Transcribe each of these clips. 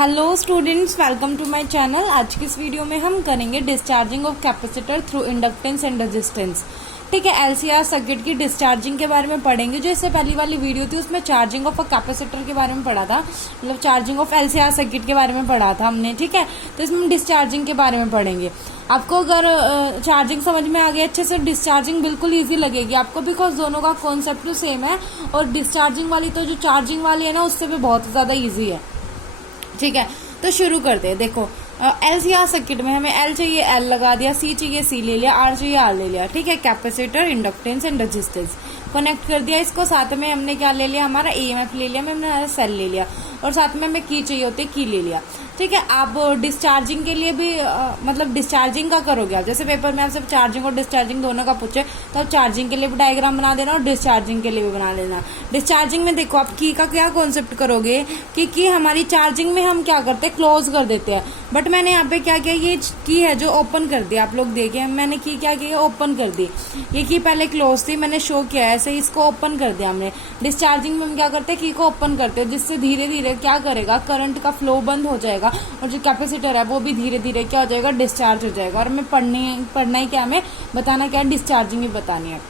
Hello students, welcome to my channel. आज की इस वीडियो में हम करेंगे discharging of capacitor through inductance and resistance. ठीक है, एलसीआर सर्किट की डिस्चार्जिंग के बारे में पढ़ेंगे। जो इससे पहली वाली वीडियो थी उसमें चार्जिंग ऑफ अ कैपेसिटर के बारे में पढ़ा था, मतलब चार्जिंग ऑफ एलसीआर सर्किट के बारे में पढ़ा था हमने। ठीक है, तो इसमें हम डिस्चार्जिंग के बारे में पढ़ेंगे। आपको अगर चार्जिंग समझ में आ गई अच्छे से, डिस्चार्जिंग बिल्कुल ईजी लगेगी आपको, बिकॉज दोनों का कॉन्सेप्ट तो सेम है। और डिस्चार्जिंग वाली तो जो चार्जिंग वाली है ना, उससे भी बहुत ज्यादा ईजी है। ठीक है, तो शुरू करते हैं। देखो, एलसीआर सर्किट में हमें एल चाहिए, एल लगा दिया, सी चाहिए, सी ले लिया, आर चाहिए, आर ले लिया। ठीक है, capacitor, inductance and resistance connect कर दिया इसको। साथ में हमने क्या ले लिया, हमारा ईएमएफ ले लिया, हमने सेल ले लिया, और साथ में हमें की चाहिए होती है, की ले लिया। ठीक है, आप डिस्चार्जिंग के लिए भी मतलब डिस्चार्जिंग का करोगे आप, जैसे पेपर में आप सब चार्जिंग और डिस्चार्जिंग दोनों का पूछे तो आप चार्जिंग के लिए भी डायग्राम बना देना और डिस्चार्जिंग के लिए भी बना लेना। डिस्चार्जिंग में देखो, आप की का क्या कॉन्सेप्ट करोगे कि की हमारी चार्जिंग में हम क्या करते हैं, क्लोज कर देते हैं। बट मैंने यहाँ पे क्या किया, ये की है जो ओपन कर दिया। आप लोग देखें, मैंने की क्या किया, ओपन कर दी। ये की पहले क्लोज थी, मैंने शो किया ऐसे, इसको ओपन कर दिया हमने। डिस्चार्जिंग में हम क्या करते हैं, की को ओपन करते हैं, जिससे धीरे धीरे क्या करेगा, करंट का फ्लो बंद हो जाएगा और जो कैपेसिटर है वो भी धीरे धीरे क्या हो जाएगा, डिस्चार्ज हो जाएगा। और हमें पढ़ना ही क्या, हमें बताना क्या है, डिस्चार्जिंग ही बतानी है।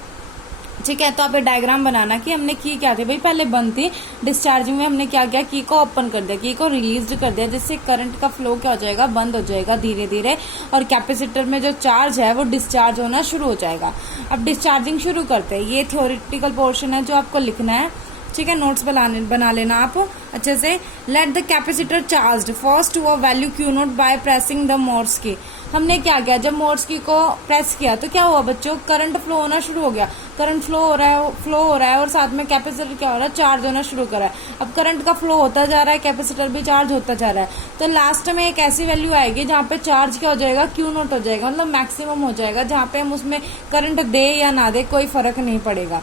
ठीक है, तो आप डायग्राम बनाना कि हमने की क्या थी भाई, पहले बंद थी। डिस्चार्जिंग में हमने क्या किया, की को ओपन कर दिया, की को रिलीज कर दिया, जिससे करंट का फ्लो क्या हो जाएगा, बंद हो जाएगा धीरे धीरे। और कैपेसिटर में जो चार्ज है वो डिस्चार्ज होना शुरू हो जाएगा। अब डिस्चार्जिंग शुरू करते हैं। ये थ्योरेटिकल पोर्शन है जो आपको लिखना है। ठीक है, नोट्स बना लेना आप अच्छे से। Let the capacitor charge first to a value Q naught by pressing the Morse key. हमने क्या किया, जब मोर्स की को प्रेस किया तो क्या हुआ बच्चों, करंट फ्लो होना शुरू हो गया। करंट फ्लो हो रहा है और साथ में कैपेसिटर क्या हो रहा है, चार्ज होना शुरू कर रहा है। अब करंट का फ्लो होता जा रहा है, कैपेसिटर भी चार्ज होता जा रहा है। तो लास्ट में एक ऐसी वैल्यू आएगी जहाँ पे चार्ज क्या हो जाएगा, क्यू नोट हो जाएगा, मतलब मैक्सिमम हो जाएगा, जहाँ पे हम उसमें करंट दे या ना दे कोई फर्क नहीं पड़ेगा।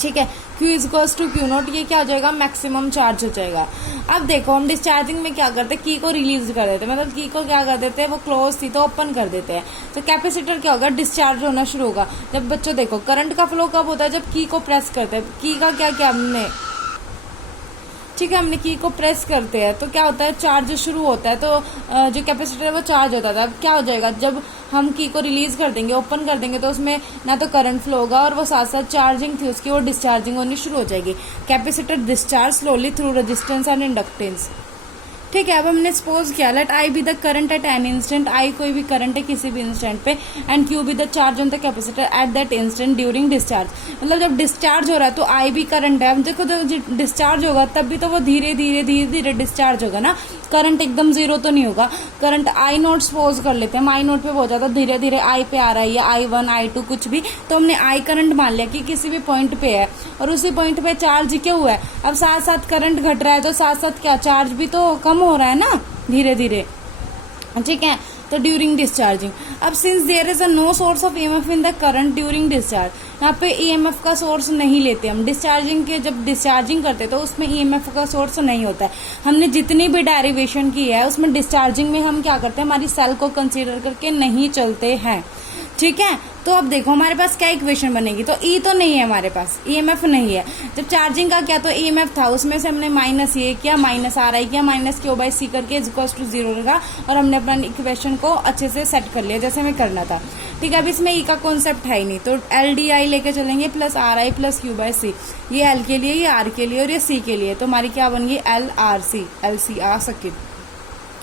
ठीक है, Q equals to Q naught, ये क्या हो जाएगा, मैक्सिमम चार्ज हो जाएगा। अब देखो, हम डिस्चार्जिंग में क्या करते हैं, की को रिलीज कर देते हैं, मतलब की को क्या कर देते हैं, वो क्लोज थी तो ओपन कर देते हैं। तो कैपेसिटर क्या होगा, डिस्चार्ज होना शुरू होगा। जब बच्चों देखो, करंट का फ्लो कब होता है, जब की को प्रेस करते हैं। की का क्या किया हमने, ठीक है, हमने की को प्रेस करते हैं तो क्या होता है, चार्ज शुरू होता है। तो जो कैपेसिटर है वो चार्ज होता था। अब क्या हो जाएगा, जब हम की को रिलीज कर देंगे, ओपन कर देंगे, तो उसमें ना तो करंट फ्लो होगा और वो साथ साथ चार्जिंग थी उसकी, वो डिस्चार्जिंग होनी शुरू हो जाएगी। Capacitor discharge slowly through resistance and inductance. ठीक है, अब हमने सपोज किया, let i be the current at an instant. I कोई भी करंट है किसी भी इंस्टेंट पे, and q be the charge on the capacitor at that instant during discharge. मतलब जब डिस्चार्ज हो रहा है तो आई भी करंट है। देखो, जब डिस्चार्ज होगा तब भी तो वो धीरे धीरे डिस्चार्ज होगा ना, करंट एकदम जीरो तो नहीं होगा। करंट आई नोट सपोज कर लेते हैं, हम आई नोट पे पहुंचा था, धीरे धीरे आई पे आ रहा है, या I1 I2 कुछ भी, तो हमने आई करंट मान लिया कि किसी भी पॉइंट पे है और उसी पॉइंट पे चार्ज क्या हुआ है। अब साथ साथ करंट घट रहा है तो साथ साथ क्या, चार्ज भी तो कम हो रहा है ना धीरे धीरे। ठीक है, तो ड्यूरिंग डिस्चार्जिंग। अब since there is a no source of EMF in the current during discharge, यहाँ पे ईएमएफ का सोर्स नहीं लेते हम डिस्चार्जिंग के। जब डिस्चार्जिंग करते तो उसमें ईएमएफ का सोर्स नहीं होता है। हमने जितनी भी डेरिवेशन की है उसमें डिस्चार्जिंग में हम क्या करते हैं, हमारी सेल को कंसीडर करके नहीं चलते हैं। ठीक है, तो अब देखो हमारे पास क्या इक्वेशन बनेगी, तो ई तो नहीं है हमारे पास, ईएमएफ नहीं है। जब चार्जिंग का क्या, तो ईएमएफ था, उसमें से हमने माइनस ये किया, माइनस आर आई किया, माइनस क्यू बाई सी करके इक्वल्स टू 0 लगा और हमने अपना इक्वेशन को अच्छे से सेट कर लिया जैसे हमें करना था। ठीक है, अब इसमें ई का कॉन्सेप्ट है ही नहीं, तो एल डी आई लेके चलेंगे plus r i plus q by c. ये एल के लिए, ये आर के लिए और ये सी के लिए, तो हमारी क्या बन गई, L R C, L C R circuit.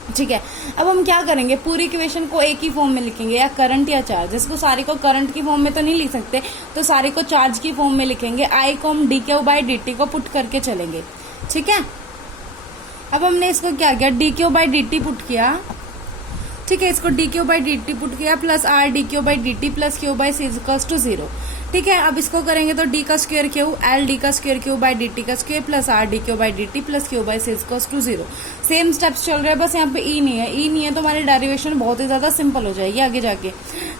ठीक है, अब हम क्या करेंगे, पूरी इक्वेशन को एक ही फॉर्म में लिखेंगे, या करंट या चार्ज। इसको सारी को करंट की फॉर्म में तो नहीं लिख सकते, तो सारी को चार्ज की फॉर्म में लिखेंगे। आई को हम d q by d t को पुट करके चलेंगे। ठीक है, अब हमने इसको क्या किया, d q by d t put किया। ठीक है, इसको d q by d t put किया plus are d q by d t plus q by c equals to 0। ठीक है, अब इसको करेंगे तो डी का स्क्वायर क्यू, एल डी का square q by d t का square plus are d q by d t plus q by c equals to 0। Same steps चल रहे हैं, बस यहाँ पे ई नहीं है। ई नहीं है तो हमारी डेरिवेशन बहुत ही ज्यादा सिंपल हो जाएगी आगे जाके।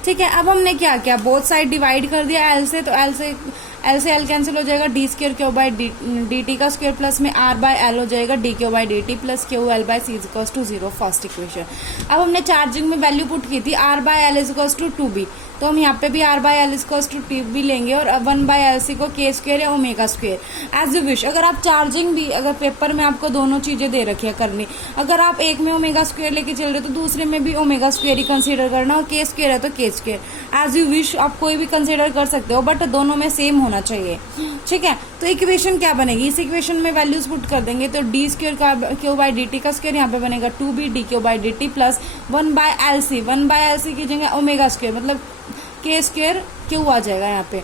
ठीक है, अब हमने क्या किया, बोथ साइड डिवाइड कर दिया एल से, तो एल से एल कैंसिल हो जाएगा, d square q by d t का स्क्वायर प्लस में आर बाय एल हो जाएगा, d q by d t plus q L by c equals to 0, first equation. अब हमने चार्जिंग में वैल्यू पुट की थी, R by L equals to 2b, तो हम यहाँ पे भी r by L equals to t भी लेंगे और 1/LC को k स्क्वायर या omega square as you wish. अगर आप चार्जिंग भी, अगर पेपर में आपको दोनों चीजें दे रखी है करनी, अगर आप एक में ओमेगा स्क्वायर लेके चल रहे हो तो दूसरे में भी ओमेगा स्क्वायर ही कंसीडर करना, और k स्क्वायर है तो k square as you wish, आप कोई भी कंसीडर कर सकते हो, बट दोनों में सेम होना चाहिए। ठीक है, तो इक्वेशन क्या बनेगी, इस इक्वेशन में वैल्यूज पुट कर देंगे तो D square q by d t का स्क्वायर यहाँ पे बनेगा 2b D q by d t plus 1/LC की जगह ओमेगा स्क्वायर मतलब k स्क्वायर क्यू आ जाएगा यहाँ पे।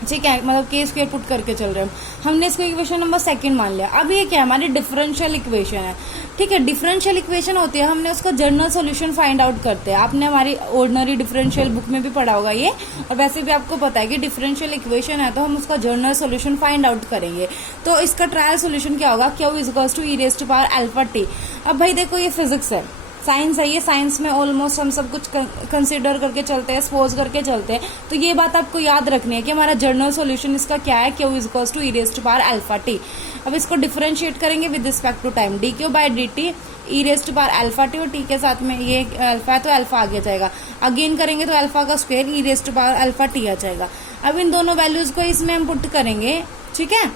ठीक है, मतलब k स्क्वायर पुट करके चल रहे हैं हमने इसको इक्वेशन नंबर 2 मान लिया। अब ये क्या है, हमारी डिफरेंशियल इक्वेशन है। ठीक है, डिफरेंशियल इक्वेशन होती है, हमने उसका जनरल सॉल्यूशन फाइंड आउट करते हैं। आपने हमारी ऑर्डिनरी डिफरेंशियल बुक में भी पढ़ा होगा ये, और वैसे भी आपको पता है कि डिफरेंशियल इक्वेशन है तो हम उसका जनरल सॉल्यूशन फाइंड आउट करेंगे। तो इसका ट्रायल सॉल्यूशन क्या होगा, q is equals to e raised to power alpha t. अब भाई देखो ये फिजिक्स है, साइंस है, ये साइंस में ऑलमोस्ट हम सब कुछ कंसिडर करके चलते हैं, सपोज करके चलते हैं। तो ये बात आपको याद रखनी है कि हमारा जनरल सॉल्यूशन इसका क्या है, q is equals to e raised to power alpha t. अब इसको डिफरेंशिएट करेंगे with respect to time, d q by d t e raised to power alpha t, और टी के साथ में ये अल्फा है तो अल्फा आगे जाएगा, अगेन करेंगे तो अल्फा का square e raised to power alpha t आ जाएगा। अब इन दोनों वैल्यूज को इसमें हम पुट करेंगे। ठीक है,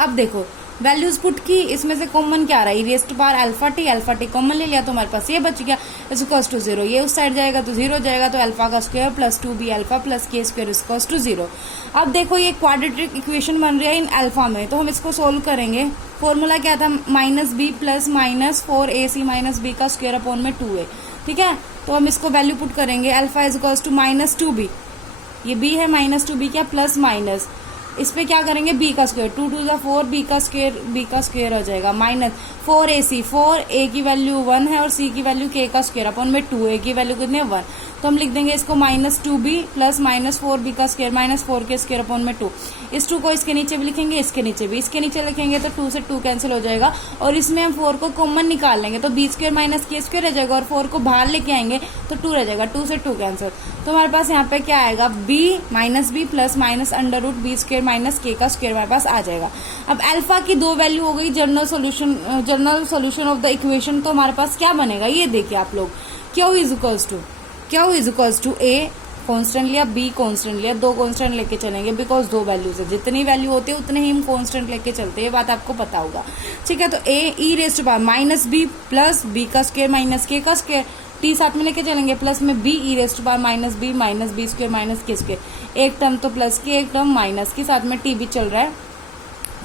अब देखो वैल्यूज पुट की, इसमें से कॉमन क्या आ रहा है, e raised to power alpha t common ले लिया तो हमारे पास ये बच गया इज इक्वल्स टू 0, ये उस साइड जाएगा तो 0 जाएगा, तो अल्फा का square plus 2b alpha plus k square is equals to 0। अब देखो ये क्वाड्रेटिक इक्वेशन बन रही है इन अल्फा में, तो हम इसको सोल्व करेंगे। फॉर्मूला क्या था, -b plus -4ac minus b का स्क्वायर अपॉन में 2a। ठीक है, तो हम इसको वैल्यू पुट करेंगे, alpha is equals to -2b, ये b है -2b क्या प्लस माइनस, इस पे क्या करेंगे b का स्क्वायर, 2 2 जा 4 b का स्क्वायर हो जाएगा माइनस 4ac, 4a की वैल्यू 1 है और c की वैल्यू k का स्क्वायर अपॉन में 2a की वैल्यू कितनी है 1, तो हम लिख देंगे इसको -2b प्लस -4b का square minus 4k square upon में 2। इस 2 को इसके नीचे भी लिखेंगे, इसके नीचे भी, इसके नीचे लिखेंगे तो 2 से 2 कैंसिल हो जाएगा, और इसमें हम 4 को कॉमन निकाल लेंगे तो b square minus k square रह जाएगा, और 4 को बाहर लेके आएंगे तो 2 रह जाएगा, 2 से 2 कैंसिल। तो हमारे पास यहाँ पे क्या आएगा, b plus minus under root b square minus k का स्क्वायर हमारे पास आ जाएगा। अब अल्फा की 2 वैल्यू हो गई general solution of the equation, तो हमारे पास क्या बनेगा ये देखिए आप लोग, q is equals to a constant लिया, बी कांस्टेंट लिया, 2 कांस्टेंट लेके चलेंगे बिकॉज 2 वैल्यूज है, जितनी वैल्यू होती है उतने ही हम कांस्टेंट लेके चलते हैं, ये बात आपको पता होगा। ठीक है, तो a e raised to power minus b plus b का स्क्वायर माइनस के का स्क्वायर, टी साथ में लेके चलेंगे, प्लस में b e raised to power minus b square minus k square, एक टर्म तो प्लस की एक टर्म माइनस की, साथ में टी भी चल रहा है।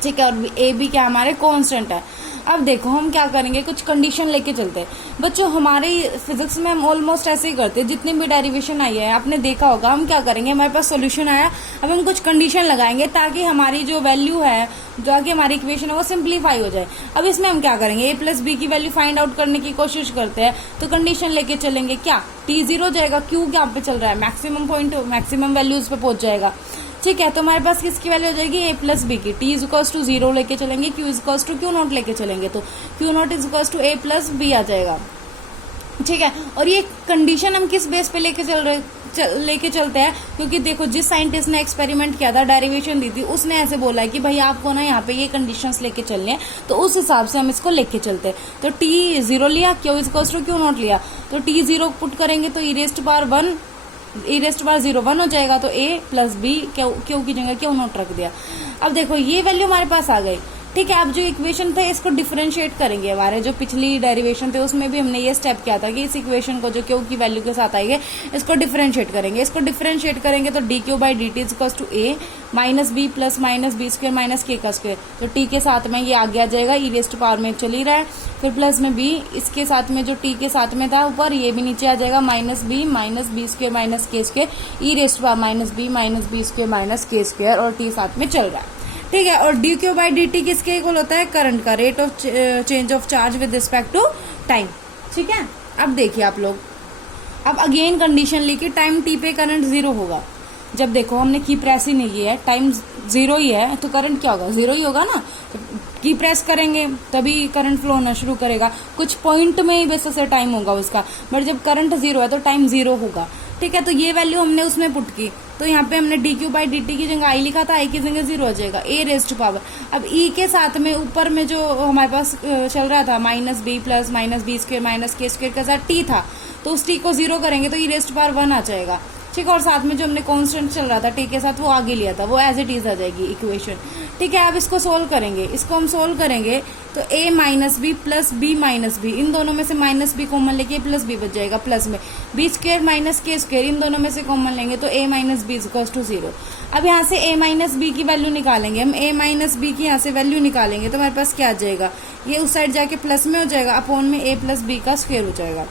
ठीक है, और ए बी क्या हमारे कांस्टेंट है। अब देखो हम क्या करेंगे, कुछ कंडीशन लेके चलते हैं बच्चों। हमारे फिजिक्स में हम ऑलमोस्ट ऐसे ही करते हैं, जितनी भी डेरिवेशन आई है आपने देखा होगा, हम क्या करेंगे, हमारे पास सॉल्यूशन आया, अब हम कुछ कंडीशन लगाएंगे ताकि हमारी जो वैल्यू है, ताकि हमारी इक्वेशन है वो सिंप्लीफाई हो जाए। अब इसमें हम क्या करेंगे, ए प्लस बी की वैल्यू फाइंड आउट करने की कोशिश करते हैं, तो कंडीशन लेके चलेंगे, क्या टी 0 जाएगा, क्यू क्या पे चल रहा है, मैक्सिमम पॉइंट मैक्सिमम वैल्यूज पे पहुंच जाएगा। ठीक है, तो हमारे पास किसकी वैल्यू हो जाएगी, ए प्लस बी की, टी इज इक्वल्स टू 0 लेके चलेंगे, q is equals to q naught लेके चलेंगे, तो q naught is equals to a plus b आ जाएगा। ठीक है, और ये कंडीशन हम किस बेस पे लेके चलते हैं, क्योंकि देखो जिस साइंटिस्ट ने एक्सपेरिमेंट किया था, डेरिवेशन दी थी, उसने ऐसे बोला है कि भाई आपको ना यहाँ पे ये कंडीशंस लेके चलने हैं, तो उस हिसाब से हम इसको लेके चलते हैं। तो टी 0 लिया, q is equals to q naught लिया, तो टी 0 पुट करेंगे तो e raised to power 1 e raised to power 0 1 हो जाएगा, तो ए प्लस बी क्यू की जगह क्यू नॉट रख दिया। अब देखो ये वैल्यू हमारे पास आ गई। ठीक है, अब जो इक्वेशन थे इसको डिफरेंशिएट करेंगे, हमारे जो पिछली डेरिवेशन थे उसमें भी हमने ये स्टेप किया था कि इस इक्वेशन को जो क्यू की वैल्यू के साथ आएगी इसको डिफरेंशिएट करेंगे। इसको डिफरेंशिएट करेंगे तो d q by d t is equals to a minus b plus minus b square minus k का स्क्वायर, तो टी के साथ में ये आगे आ जाएगा, ई रेज़्ड टू पावर में चल ही रहा है, फिर प्लस में बी, इसके साथ में जो टी के साथ में था ऊपर ये भी नीचे आ जाएगा, minus b square minus k square, e raised to power minus b square minus k square, और टी साथ में चल रहा है। ठीक है, और d q by d t किसके इक्वल होता है, करंट का, rate of change of charge with respect to time. ठीक है, अब देखिए आप लोग, अब अगेन कंडीशन ली कि टाइम टी पे करंट 0 होगा। जब देखो हमने की प्रेस ही नहीं की है, टाइम 0 ही है, तो करंट क्या होगा, 0 ही होगा ना। की प्रेस करेंगे तभी करंट फ्लो होना शुरू करेगा, कुछ पॉइंट में ही वैसे से टाइम होगा उसका, बट जब करंट 0 है तो टाइम 0 होगा। ठीक है, तो ये वैल्यू हमने उसमें पुट की, तो यहाँ पे हमने D q by d T की जगह आई लिखा था, आई की जगह 0 हो जाएगा, ए रेज़्ड टू पावर। अब ई के साथ में ऊपर में जो हमारे पास चल रहा था minus b plus minus b square minus k square के साथ टी था, तो उस टी को 0 करेंगे तो e⁻1 आ जाएगा। ठीक है, और साथ में जो हमने कांस्टेंट चल रहा था टी के साथ वो आगे लिया था, वो एज इट इज आ जाएगी इक्वेशन। ठीक है, अब इसको सोल्व करेंगे, इसको हम सोल्व करेंगे तो a minus b plus b minus b, इन दोनों में से माइनस बी कॉमन लेके प्लस बी बच जाएगा, प्लस में b square minus k square, इन दोनों में से कॉमन लेंगे तो a minus b equals to 0। अब यहाँ से a माइनस बी की वैल्यू निकालेंगे हम, a माइनस बी की यहाँ से वैल्यू निकालेंगे तो हमारे पास क्या आ जाएगा, ये उस साइड जाके प्लस में हो जाएगा, अपॉन में a प्लस बी का स्क्वायर हो जाएगा।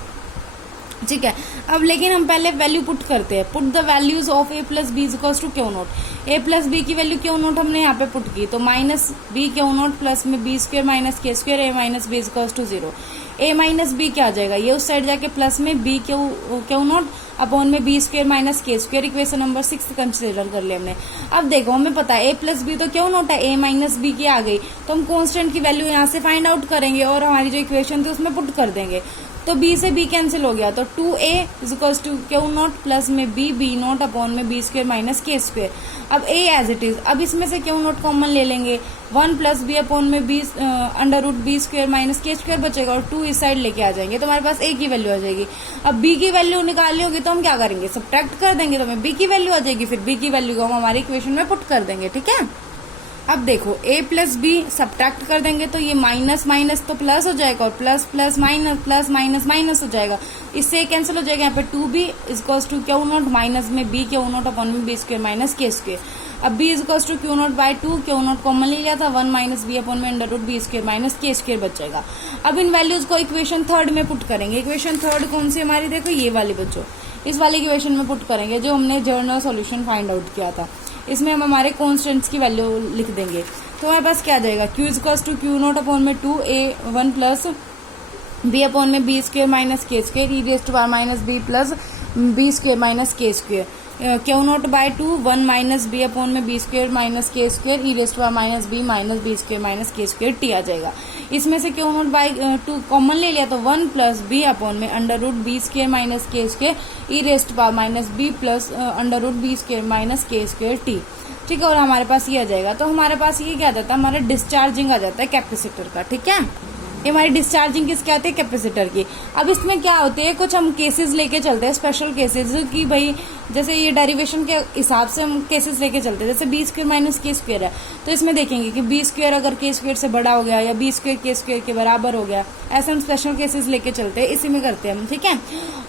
ठीक है, अब लेकिन हम पहले वैल्यू पुट करते हैं, put the values of a plus b equals to Q naught. a plus b की वैल्यू क्यू नोट हमने यहाँ पे पुट की, तो minus b q naught plus में b square minus k square a minus b equals to 0। a minus b क्या आ जाएगा, ये उस साइड जाके प्लस में बी क्यू नोट अपॉन में b square minus k square, equation number 6 consider कर लिया हमने। अब देखो हमें पता है a प्लस बी तो क्यू नोट है, a माइनस बी की आ गई, तो हम कांस्टेंट की वैल्यू यहाँ से फाइंड आउट करेंगे और हमारी जो इक्वेशन थी उसमें पुट कर देंगे। तो b से b कैंसिल हो गया, तो 2a equals to Q naught plus में b नोट अपॉन में b square minus k square. अब a एज इट इज, अब इसमें से क्यू नोट कॉमन ले लेंगे, 1 प्लस बी अपॉन में b under root b square minus k square बचेगा और 2 इस साइड लेके आ जाएंगे तो हमारे पास a की वैल्यू आ जाएगी। अब b की वैल्यू निकालनी होगी तो हम क्या करेंगे, सब्ट्रैक्ट कर देंगे तो हमें b की वैल्यू आ जाएगी, फिर b की वैल्यू को हम हमारी इक्वेशन में पुट कर देंगे। ठीक है, अब देखो a प्लस बी सब्ट्रैक्ट कर देंगे तो ये माइनस माइनस तो प्लस हो जाएगा और प्लस प्लस माइनस माइनस हो जाएगा, इससे कैंसिल हो जाएगा। यहाँ पे 2b equals to Q naught minus में b क्यू नोट अपॉन में b square minus k square. अब b equals to Q naught by 2, q naught common ले लिया था, 1 माइनस बी अपॉन में under root b square minus k square बच जाएगा। अब इन वैल्यूज को इक्वेशन थर्ड में पुट करेंगे। इक्वेशन थर्ड कौन सी हमारी, देखो ये वाली बच्चों, इस वाली इक्वेशन में पुट करेंगे जो हमने जर्नल सॉल्यूशन फाइंड आउट किया था। इसमें हम हमारे कॉन्स्टेंट्स की वैल्यू लिख देंगे, तो हमारे पास क्या आ जाएगा, q equals to Q naught upon में 2a1 प्लस b अपॉन में b square minus k square e raise to power minus b plus b square minus k square, q naught by 2 1 minus b upon में b square minus k square e raise to power minus b square minus k square t आ जाएगा। इसमें से q naught by 2 common ले लिया तो 1 plus b upon में under root b square minus k square e raise to power minus b plus under root b square minus k square t। ठीक है, और हमारे पास ये आ जाएगा, तो हमारे पास ये क्या आ जाता है, हमारा डिस्चार्जिंग आ जाता है कैपेसिटर का। ठीक है, ये हमारी डिस्चार्जिंग किसके आते हैं, कैपेसिटर की। अब इसमें क्या होते हैं, कुछ हम केसेस लेके चलते हैं, स्पेशल केसेस कि भाई जैसे ये डेरिवेशन के हिसाब से हम केसेस लेके चलते हैं। जैसे B square minus k square है तो इसमें देखेंगे कि बी स्क्वायर अगर के स्क्वायर से बड़ा हो गया या बी स्क्वायर के स्क्वायर के बराबर हो गया, ऐसे हम स्पेशल केसेस लेके चलते हैं, इसी में करते हैं हम। ठीक है,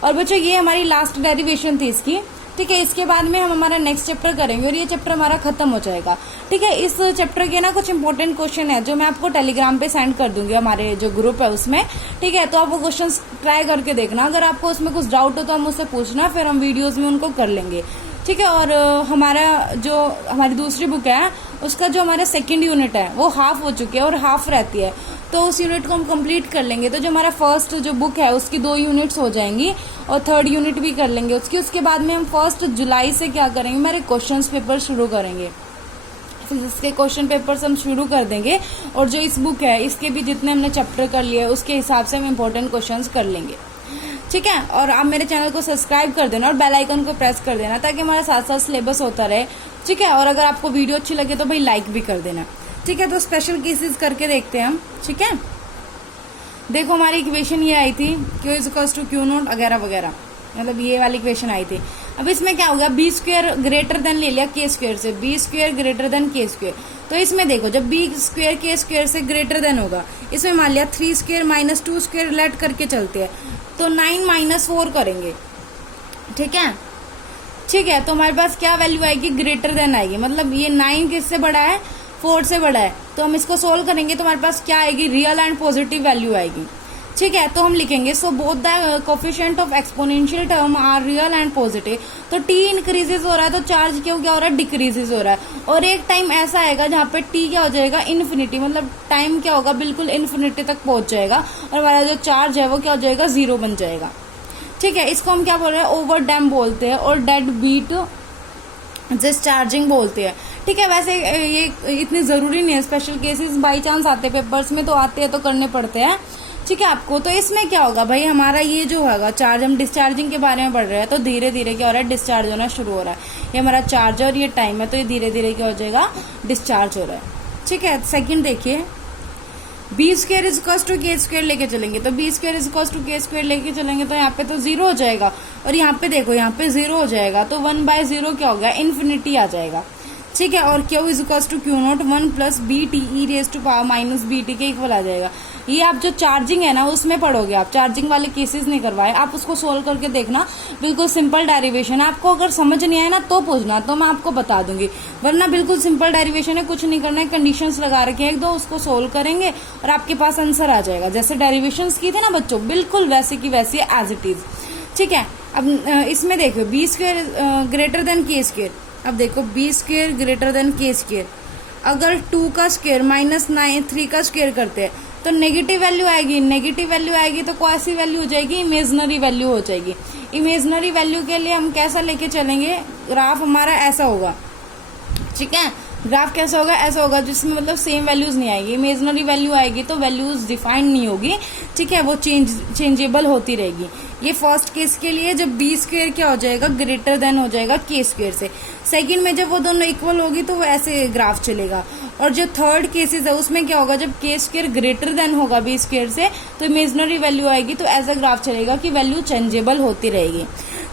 और बच्चों ये हमारी लास्ट डेरिवेशन थी इसकी। ठीक है, इसके बाद में हम हमारा नेक्स्ट चैप्टर करेंगे और ये चैप्टर हमारा खत्म हो जाएगा। ठीक है, इस चैप्टर के ना कुछ इंपॉर्टेंट क्वेश्चन है जो मैं आपको टेलीग्राम पे सेंड कर दूंगी, हमारे जो ग्रुप है उसमें। ठीक है, तो आप वो क्वेश्चंस ट्राई करके देखना, अगर आपको उसमें कुछ डाउट हो तो हम मुझसे पूछना, फिर हम वीडियोज में उनको कर लेंगे। ठीक है, और हमारी दूसरी बुक है उसका जो हमारा सेकंड यूनिट है वो हाफ हो चुकी है और हाफ रहती है, तो उस यूनिट को हम कंप्लीट कर लेंगे। तो जो हमारा फर्स्ट जो बुक है उसकी 2 यूनिट्स हो जाएंगी और थर्ड यूनिट भी कर लेंगे उसकी। उसके बाद में हम 1 जुलाई से क्या करेंगे, हमारे क्वेश्चन पेपर शुरू करेंगे, फिजिक्स के क्वेश्चन पेपर्स हम शुरू कर देंगे और जो इस बुक है इसके भी जितने हमने चैप्टर कर लिए उसके हिसाब से हम इम्पोर्टेंट क्वेश्चंस कर लेंगे। ठीक है, और आप मेरे चैनल को सब्सक्राइब कर देना और बेल आइकन को प्रेस कर देना ताकि हमारा साथ साथ सिलेबस होता रहे। ठीक है, और अगर आपको वीडियो अच्छी लगे तो भाई लाइक भी कर देना। ठीक है, तो स्पेशल केसेस करके देखते हैं हम। ठीक है, देखो हमारी इक्वेशन ये आई थी Q equals to Q naught वगैरह वगैरह, मतलब ये वाली इक्वेशन आई थी। अब इसमें क्या हो गया, बी स्क्वायर ग्रेटर देन ले लिया के स्क्वायर से, बी स्क्वायर ग्रेटर देन के स्क्वायर। तो इसमें देखो जब बी स्क्वायर के स्क्वायर से ग्रेटर देन होगा, इसमें मान लिया 3 स्क्वायर माइनस 2 स्क्वायर लेट करके चलते हैं तो 9 माइनस 4 करेंगे। ठीक है, ठीक है, तो हमारे पास क्या वैल्यू आएगी, ग्रेटर देन आएगी, मतलब ये 9 किससे बड़ा है, 4 से बड़ा है। तो हम इसको सोल्व करेंगे तो हमारे पास क्या आएगी, रियल एंड पॉजिटिव वैल्यू आएगी। ठीक है, तो हम लिखेंगे so both the coefficient of exponential term are real and positive. तो टी इंक्रीजेस हो रहा है तो चार्ज क्यों क्या हो रहा है, डिक्रीजेस हो रहा है। और एक टाइम ऐसा आएगा जहाँ पे टी क्या हो जाएगा, इन्फिनिटी, मतलब टाइम क्या होगा, बिल्कुल इन्फिनिटी तक पहुंच जाएगा और हमारा जो चार्ज है वो क्या हो जाएगा, 0 बन जाएगा। ठीक है, इसको हम क्या बोल रहे हैं, ओवर डैम बोलते हैं और डेड बीट डिस्चार्जिंग बोलते हैं। ठीक है, वैसे ये इतनी जरूरी नहीं है, स्पेशल केसेस बाई चांस आते हैं पेपर्स में तो आते हैं तो करने पड़ते हैं। ठीक है आपको, तो इसमें क्या होगा भाई, हमारा ये जो होगा चार्ज, हम डिस्चार्जिंग के बारे में पढ़ रहे हैं तो धीरे धीरे क्या हो रहा है, डिस्चार्ज होना शुरू हो रहा है। ये हमारा चार्ज और ये टाइम है तो ये धीरे धीरे क्या हो जाएगा, डिस्चार्ज हो रहा है। ठीक है, सेकंड देखिए, b square is equal to k square लेके चलेंगे तो b square is equal to k square लेके चलेंगे तो यहाँ पे तो 0 हो जाएगा, और यहाँ पे देखो यहाँ पे 0 हो जाएगा, तो 1/0 क्या हो गया, इन्फिनिटी आ जाएगा। ठीक है, और q is equal to q naught 1 plus b t e raise to power minus b t के इक्वल आ जाएगा। ये आप जो चार्जिंग है ना उसमें पढ़ोगे, आप चार्जिंग वाले केसेस नहीं करवाए, आप उसको सोल्व करके देखना, बिल्कुल सिंपल डेरिवेशन है। आपको अगर समझ नहीं आए ना तो पूछना, तो मैं आपको बता दूंगी, वरना बिल्कुल सिंपल डेरिवेशन है, कुछ नहीं करना है, कंडीशंस लगा रखे हैं एक दो, उसको सोल्व करेंगे और आपके पास आंसर आ जाएगा। जैसे डेरिवेशंस की थे ना बच्चों, बिल्कुल वैसे की वैसी एज इट इज। ठीक है, अब इसमें देखो बी स्क्वायर ग्रेटर देन के स्क्वायर, अब देखो बी स्क्वायर ग्रेटर देन के स्क्वायर, अगर 2 का स्क्वायर माइनस 3 का स्क्वायर करते हैं तो नेगेटिव वैल्यू आएगी, नेगेटिव वैल्यू आएगी तो कौन सी वैल्यू हो जाएगी, इमेजनरी वैल्यू हो जाएगी। इमेजनरी वैल्यू के लिए हम कैसा लेके चलेंगे, ग्राफ हमारा ऐसा होगा। ठीक है, ग्राफ कैसा होगा, ऐसा होगा जिसमें मतलब सेम वैल्यूज नहीं आएगी, इमेजनरी वैल्यू आएगी तो वैल्यूज डिफाइंड नहीं होगी। ठीक है, वो चेंजेबल होती रहेगी। ये फर्स्ट केस के लिए जब बी स्क्वायर क्या हो जाएगा, ग्रेटर देन हो जाएगा के स्क्वायर से। सेकंड में जब वो दोनों इक्वल होगी तो वो ऐसे ग्राफ चलेगा। और जो थर्ड केसेस है उसमें क्या होगा, जब के स्क्वायर ग्रेटर देन होगा बी स्क्वायर से तो इमेजनरी वैल्यू आएगी तो ऐसा ग्राफ चलेगा कि वैल्यू चेंजेबल होती रहेगी।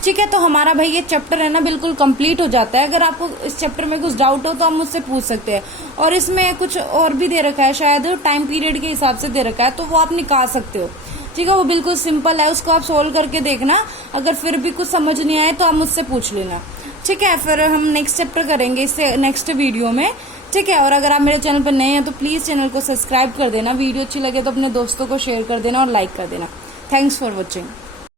ठीक है, तो हमारा भाई ये चैप्टर है ना बिल्कुल कंप्लीट हो जाता है। अगर आपको इस चैप्टर में कुछ डाउट हो तो आप मुझसे पूछ सकते हैं, और इसमें कुछ और भी दे रखा है, शायद टाइम पीरियड के हिसाब से दे रखा है, तो वो आप निकाल सकते हो। ठीक है, वो बिल्कुल सिंपल है, उसको आप सोल्व करके देखना। अगर फिर भी कुछ समझ नहीं आए तो आप मुझसे पूछ लेना। ठीक है, फिर हम नेक्स्ट चैप्टर करेंगे इससे नेक्स्ट वीडियो में। ठीक है, और अगर आप मेरे चैनल पर नए हैं तो प्लीज चैनल को सब्सक्राइब कर देना, वीडियो अच्छी लगे तो अपने दोस्तों को शेयर कर देना और लाइक कर देना। Thanks for watching.